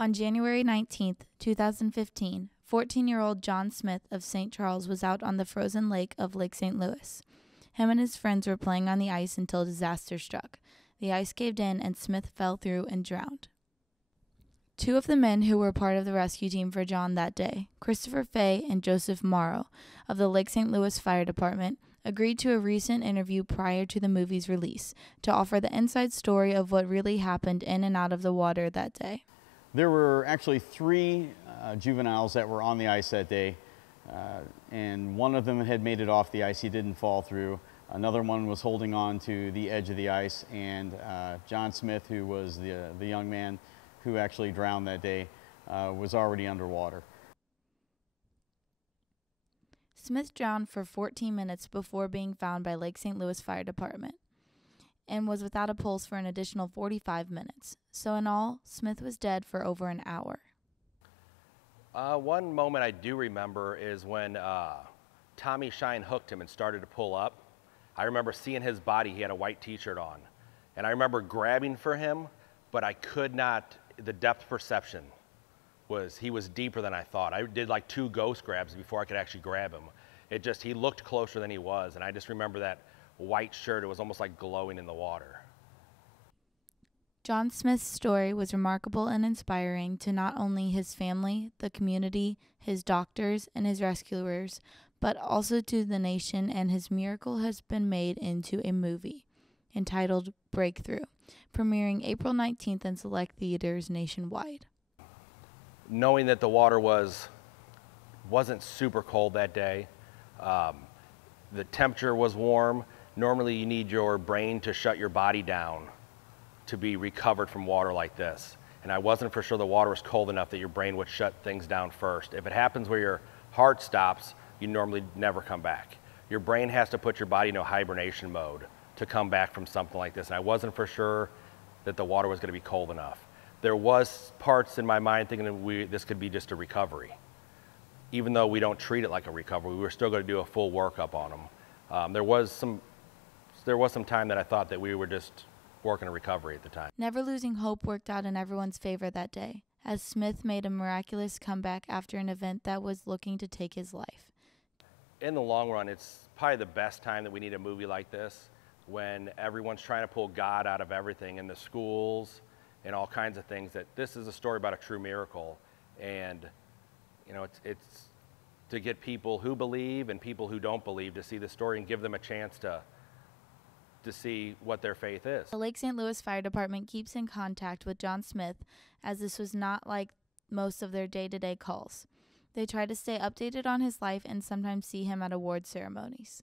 On January 19th, 2015, 14-year-old John Smith of St. Charles was out on the frozen lake of Lake St. Louis. Him and his friends were playing on the ice until disaster struck. The ice caved in and Smith fell through and drowned. Two of the men who were part of the rescue team for John that day, Christopher Fay and Joseph Morrow of the Lake St. Louis Fire Department, agreed to a recent interview prior to the movie's release to offer the inside story of what really happened in and out of the water that day. There were actually three juveniles that were on the ice that day, and one of them had made it off the ice. He didn't fall through. Another one was holding on to the edge of the ice, and John Smith, who was the young man who actually drowned that day, was already underwater. Smith drowned for 14 minutes before being found by Lake St. Louis Fire Department and was without a pulse for an additional 45 minutes. So in all, Smith was dead for over an hour. One moment I do remember is when Tommy Shine hooked him and started to pull up. I remember seeing his body. He had a white t-shirt on. And I remember grabbing for him, but I could not, the depth perception was, he was deeper than I thought. I did like 2 ghost grabs before I could actually grab him. He looked closer than he was, and I just remember that white shirt, it was almost like glowing in the water. John Smith's story was remarkable and inspiring to not only his family, the community, his doctors, and his rescuers, but also to the nation, and his miracle has been made into a movie entitled Breakthrough, premiering April 19th in select theaters nationwide. Knowing that the water wasn't super cold that day, the temperature was warm. Normally you need your brain to shut your body down to be recovered from water like this. And I wasn't for sure the water was cold enough that your brain would shut things down first. If it happens where your heart stops, you normally never come back. Your brain has to put your body into hibernation mode to come back from something like this. And I wasn't for sure that the water was going to be cold enough. There was parts in my mind thinking that this could be just a recovery. Even though we don't treat it like a recovery, we were still going to do a full workup on them. There was some time that I thought that we were just working a recovery at the time. Never losing hope worked out in everyone's favor that day, as Smith made a miraculous comeback after an event that was looking to take his life. In the long run, it's probably the best time that we need a movie like this, when everyone's trying to pull God out of everything in the schools and all kinds of things, that this is a story about a true miracle. And you know, it's to get people who believe and people who don't believe to see the story and give them a chance to see what their faith is. The Lake St. Louis Fire Department keeps in contact with John Smith, as this was not like most of their day-to-day calls. They try to stay updated on his life and sometimes see him at award ceremonies.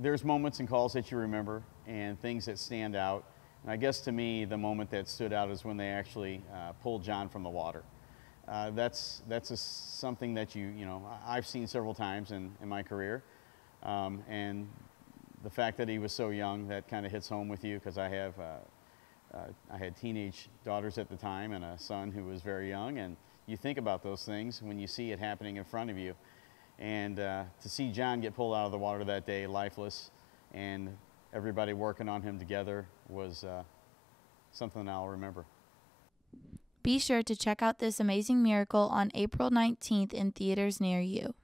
There's moments and calls that you remember and things that stand out. And I guess to me, the moment that stood out is when they actually pulled John from the water. That's something that I've seen several times in my career. And the fact that he was so young, that kind of hits home with you, because I had teenage daughters at the time and a son who was very young, and you think about those things when you see it happening in front of you. And to see John get pulled out of the water that day, lifeless, and everybody working on him together was something I'll remember. Be sure to check out this amazing miracle on April 19th in theaters near you.